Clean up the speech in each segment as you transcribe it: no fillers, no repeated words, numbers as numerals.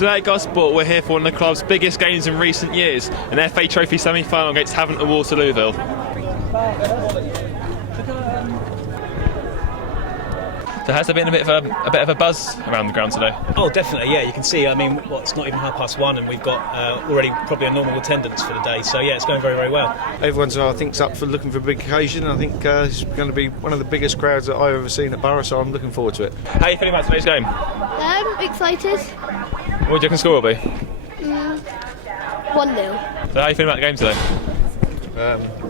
Today at Gosport we're here for one of the club's biggest games in recent years, an FA Trophy semi-final against Havant Waterlooville. So has there been a bit of a buzz around the ground today? Oh, definitely, yeah. You can see, I mean, it's not even 1:30 and we've got already probably a normal attendance for the day. So, yeah, it's going very, very well. Everyone's, I think, up for looking for a big occasion. I think it's going to be one of the biggest crowds that I've ever seen at Borough, so I'm looking forward to it. How are you feeling about today's game? Excited. What do you reckon the score will be? 1-0. So how are you feeling about the game today?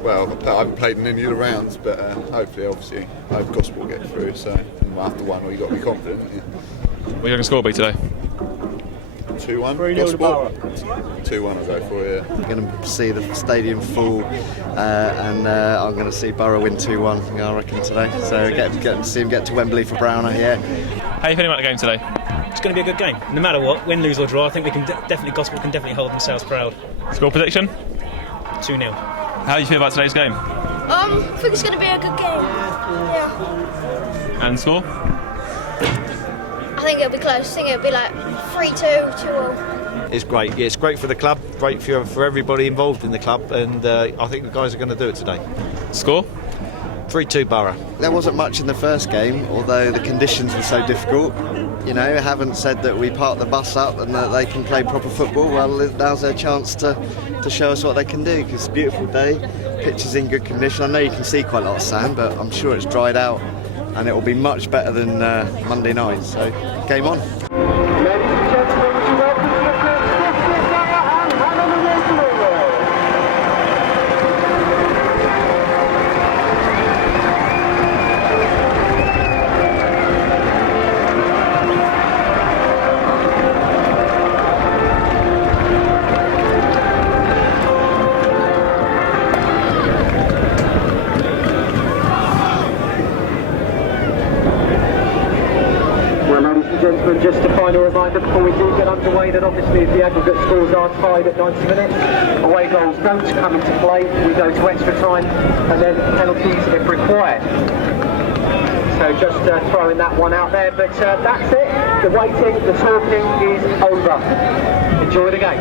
Well, I haven't played in any of the rounds, but hopefully, obviously, I hope Gosport get through. So after one, you've got to be confident, haven't you? What do you reckon the score will be today? 2-1. Gosport. 2-1 I'll go for, yeah. I'm going to see the stadium full, and I'm going to see Borough win 2-1, I reckon, today. So get to see him get to Wembley for Browner, yeah. How are you feeling about the game today? It's going to be a good game. No matter what, win, lose or draw, I think we can Gosport can definitely hold themselves proud. Score prediction? 2-0. How do you feel about today's game? I think it's going to be a good game. Yeah. And score? I think it'll be close. I think it'll be like 3-2, 2-0. It's great. Yeah, it's great for the club, great for everybody involved in the club, and I think the guys are going to do it today. Score? 3-2 Borough. There wasn't much in the first game, although the conditions were so difficult. You know, haven't said that we park the bus up and that they can play proper football. Well, now's their chance to show us what they can do, because it's a beautiful day, pitch is in good condition. I know you can see quite a lot of sand, but I'm sure it's dried out and it will be much better than Monday night, so game on. Gentlemen, just a final reminder before we do get underway that obviously if the aggregate scores are tied at 90 minutes, away goals don't come into play, we go to extra time and then penalties if required. So just throwing that one out there, but that's it. The waiting, the talking is over. Enjoy the game.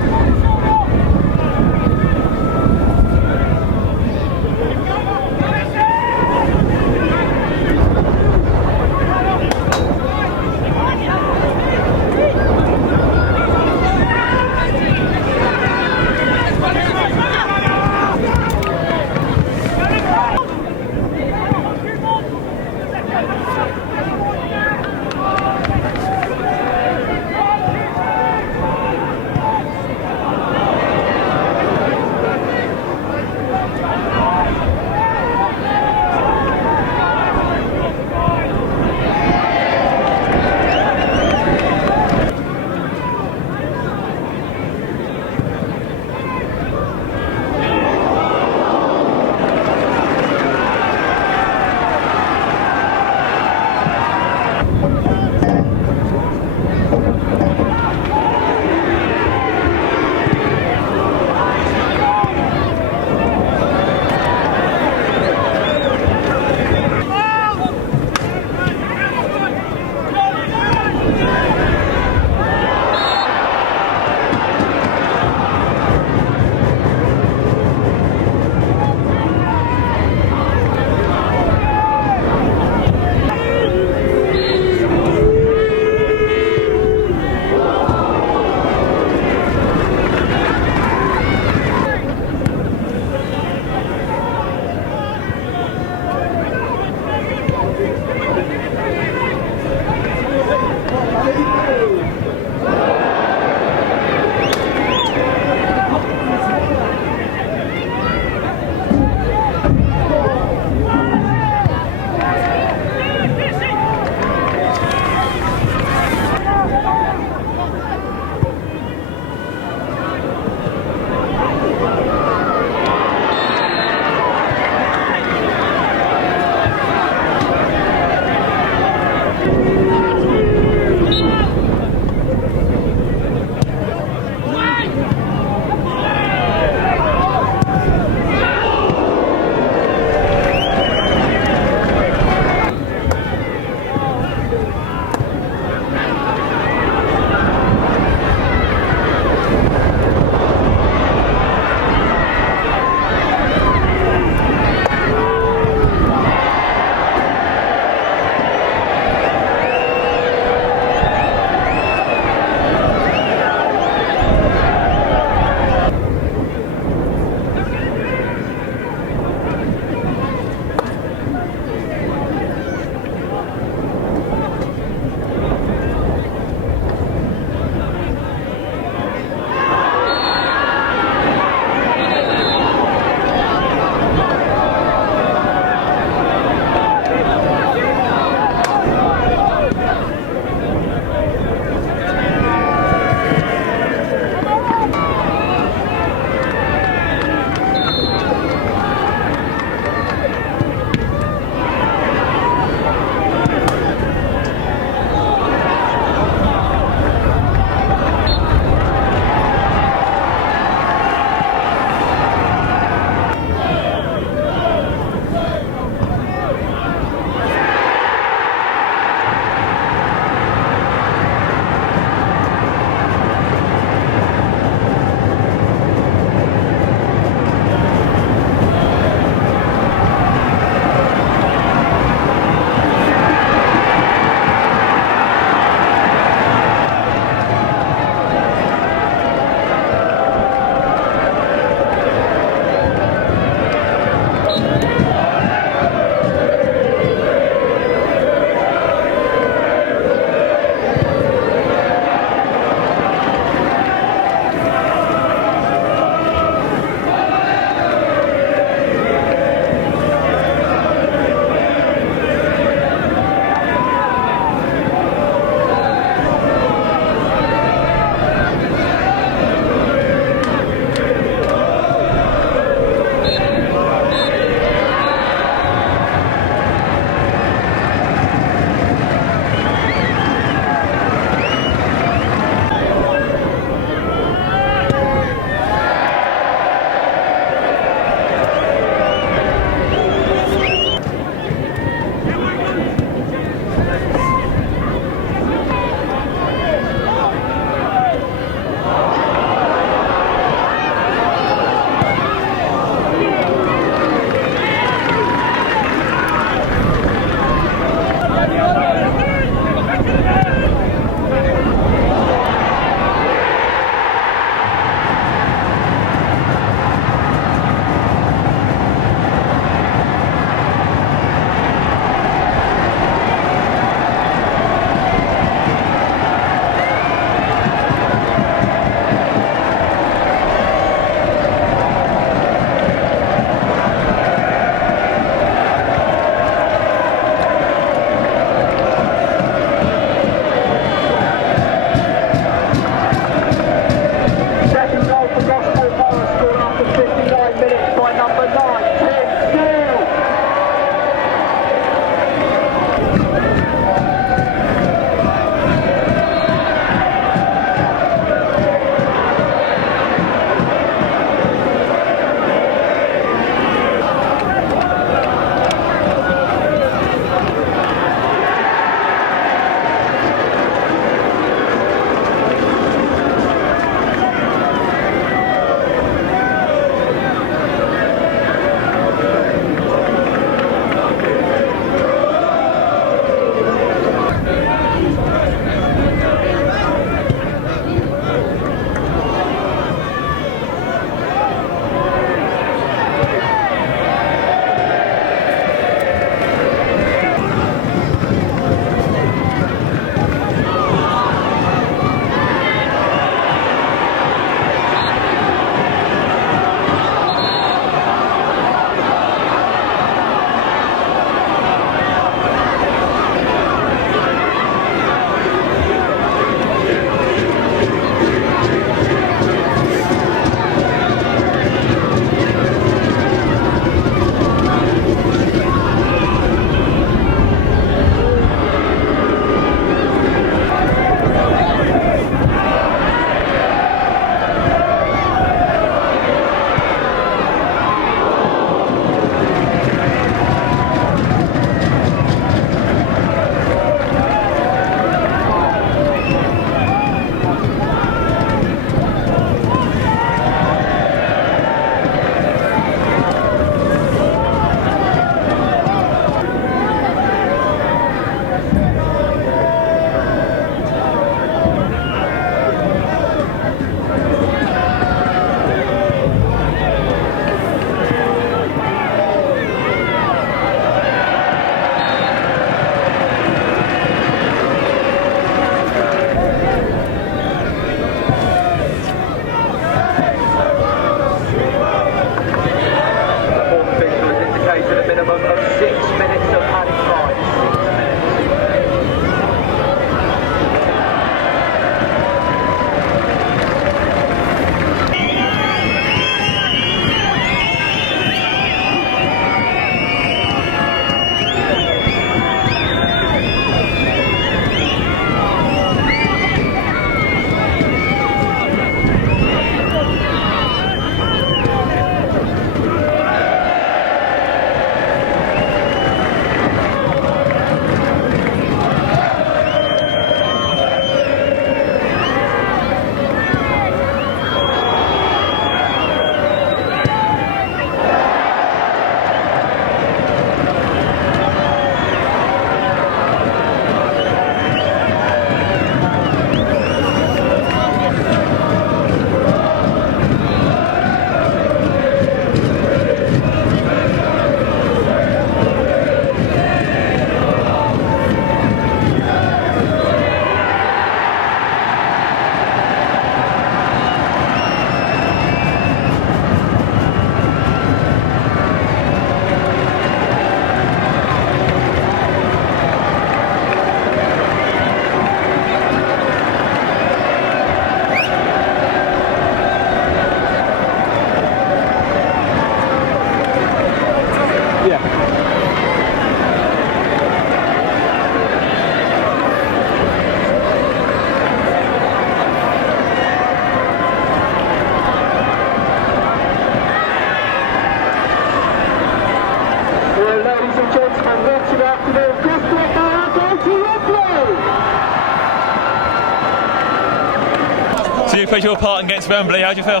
played your part against Wembley. How do you feel?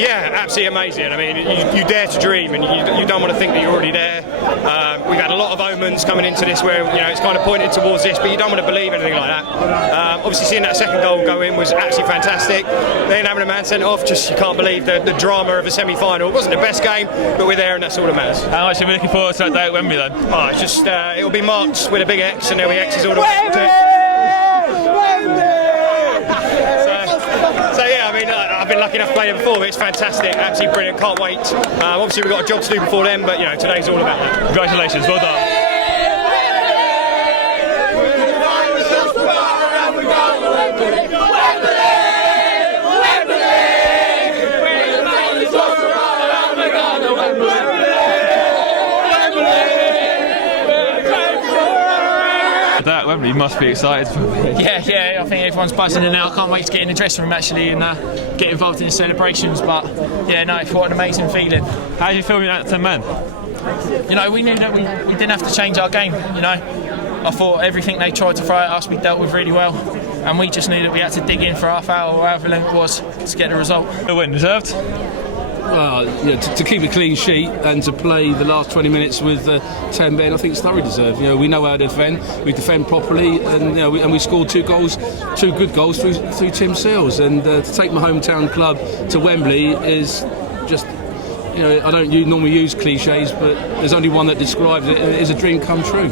Yeah, absolutely amazing. I mean, you dare to dream, and you don't want to think that you're already there. We've had a lot of omens coming into this where it's kind of pointed towards this, but you don't want to believe anything like that. Obviously, seeing that second goal go in was absolutely fantastic. Then having a man sent off, just you can't believe the drama of a semi-final. It wasn't the best game, but we're there, and that's all that matters. How much are we looking forward to that day at Wembley then? Oh, it's just it'll be marked with a big X, and there'll be X's all the way to. So yeah, I mean, I've been lucky enough to play there before, but it's fantastic, absolutely brilliant, can't wait. Obviously we've got a job to do before then, but today's all about that. Congratulations, well done. That Wembley, you must be excited. Yeah, I think everyone's buzzing in now. I can't wait to get in the dressing room actually and get involved in the celebrations. But yeah, no, what an amazing feeling. How do you feel at 10 men? We knew that we didn't have to change our game. I thought everything they tried to throw at us we dealt with really well, and we just knew that we had to dig in for half hour or however long it was to get the result. The win deserved. Well, to keep a clean sheet and to play the last 20 minutes with 10 men, I think it's thoroughly deserved. We know how to defend. We defend properly, and we scored two good goals through Tim Seals. And to take my hometown club to Wembley is just. I don't normally use cliches, but there's only one that describes it, and it is a dream come true.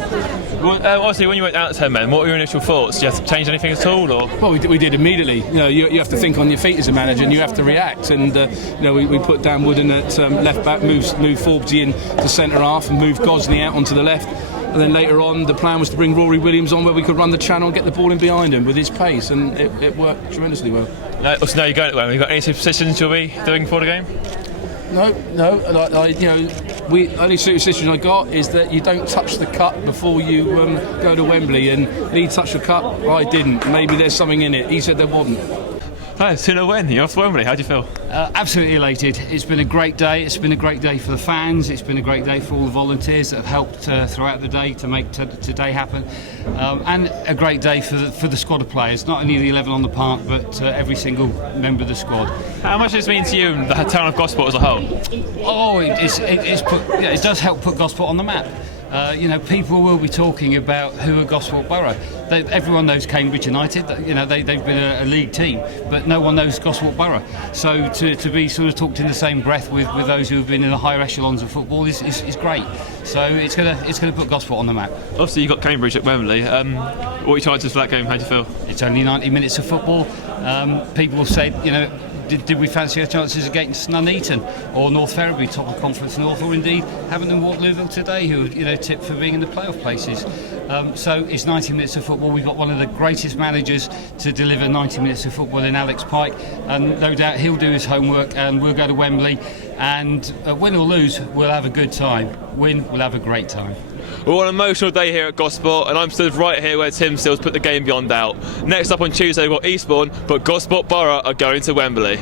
Well, obviously, when you went out to 10 men, what were your initial thoughts? Did you have to change anything at all? Or? Well, we did immediately. You have to think on your feet as a manager, and you have to react. And we put Dan Wooden at left back, moved Forbesy in to centre half, and moved Gosney out onto the left. And then later on, the plan was to bring Rory Williams on, where we could run the channel and get the ball in behind him with his pace, and it worked tremendously well. Also, now you're going to Wembley. You got any superstitions you'll be doing before the game? No. The only superstition I got is that you don't touch the cup before you go to Wembley. And Lee touched the cup, I didn't. Maybe there's something in it. He said there wasn't. Hi, it's 2-0 win. You're off to Wembley. How do you feel? Absolutely elated. It's been a great day. It's been a great day for the fans. It's been a great day for all the volunteers that have helped throughout the day to make today happen, and a great day for the squad of players. Not only the 11 on the park, but every single member of the squad. How much does it mean to you and the town of Gosport as a whole? Oh, it does help put Gosport on the map. People will be talking about who are Gosport Borough. Everyone knows Cambridge United. They've been a league team, but no one knows Gosport Borough. So to be sort of talked in the same breath with those who have been in the higher echelons of football is great. So it's gonna put Gosport on the map. Obviously, you got Cambridge at Wembley. What are your chances for that game? How do you feel? It's only 90 minutes of football. People have said, did we fancy our chances against Nuneaton or North Ferriby, top of Conference North, or indeed Havant Waterlooville today, who tipped for being in the playoff places? So it's 90 minutes of football. We've got one of the greatest managers to deliver 90 minutes of football in Alex Pike, and no doubt he'll do his homework, and we'll go to Wembley, and win or lose, we'll have a good time. Win, we'll have a great time. Well, what an emotional day here at Gosport, and I'm stood right here where Tim Seals put the game beyond doubt. Next up on Tuesday we've got Eastbourne, but Gosport Borough are going to Wembley.